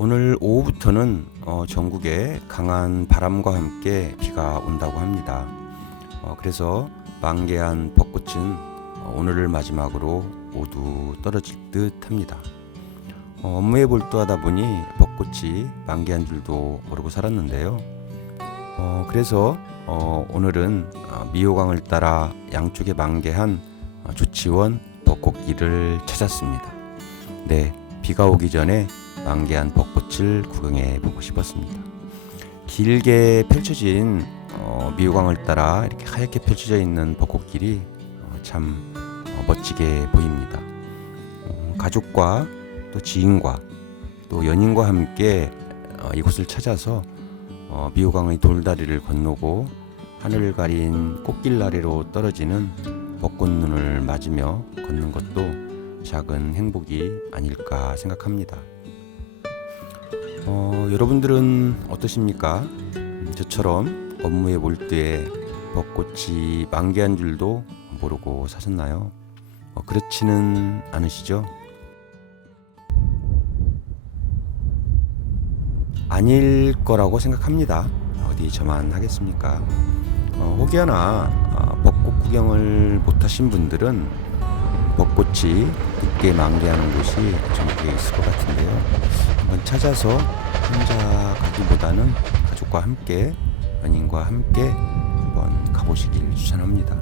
오늘 오후부터는 어, 전국에 강한 바람과 함께 비가 온다고 합니다. 어, 그래서 만개한 벚꽃은 어, 오늘을 마지막으로 모두 떨어질 듯 합니다. 어, 업무에 몰두하다 보니 벚꽃이 만개한 줄도 모르고 살았는데요. 어, 그래서 어, 오늘은 어, 미호강을 따라 양쪽에 만개한 어, 조치원 벚꽃길을 찾았습니다. 네, 비가 오기 전에 만개한 벚꽃을 구경해 보고 싶었습니다. 길게 펼쳐진 어, 미호강을 따라 이렇게 하얗게 펼쳐져 있는 벚꽃길이 어, 참 어, 멋지게 보입니다. 어, 가족과 또 지인과 또 연인과 함께 어, 이곳을 찾아서 어, 미호강의 돌다리를 건너고 하늘을 가린 꽃길 아래로 떨어지는 벚꽃눈을 맞으며 걷는 것도 작은 행복이 아닐까 생각합니다. 어, 여러분들은 어떠십니까? 음, 저처럼 업무에 몰두해 벚꽃이 만개한 줄도 모르고 사셨나요? 어, 그렇지는 않으시죠? 아닐 거라고 생각합니다. 어디 저만 하겠습니까? 어, 혹여나 어, 벚꽃 구경을 못하신 분들은 벚꽃이 늦게 만개하는 곳이 전국에 있을 것 같은데요. 한번 찾아서 혼자 가기보다는 가족과 함께 연인과 함께 한번 가보시길 추천합니다.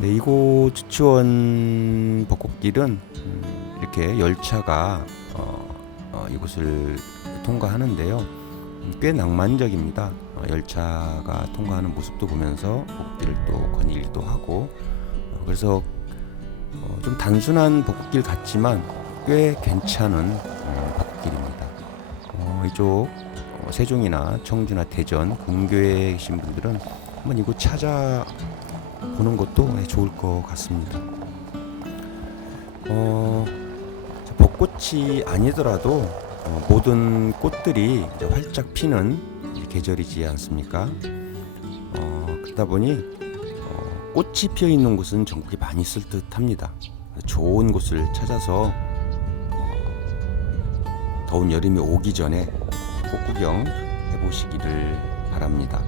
네, 이곳 주치원 벚꽃길은 음, 이렇게 열차가 어, 어, 이곳을 통과하는데요. 음, 꽤 낭만적입니다. 어, 열차가 통과하는 모습도 보면서 벚길을 또 거닐기도 하고 어, 그래서 어, 좀 단순한 벚꽃길 같지만 꽤 괜찮은 음. 어, 이쪽 어, 세종이나 청주나 대전 근교에 계신 분들은 한번 이곳 찾아 보는 것도 네, 좋을 것 같습니다. 어, 자, 벚꽃이 아니더라도 어, 모든 꽃들이 활짝 피는 계절이지 않습니까? 어, 그러다 보니 어, 꽃이 피어 있는 곳은 전국에 많이 있을 듯 합니다. 좋은 곳을 찾아서 어, 더운 여름이 오기 전에 꽃 구경 해보시기를 바랍니다.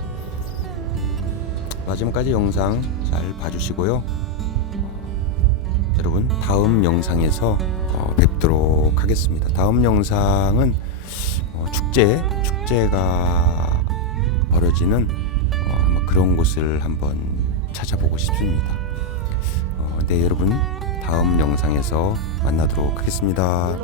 마지막까지 영상 잘 봐주시고요. 어, 여러분 다음 영상에서 어, 뵙도록 하겠습니다. 다음 영상은 어, 축제 축제가 벌어지는 그런 곳을 한번 찾아보고 싶습니다. 어, 네 여러분 다음 영상에서 만나도록 하겠습니다.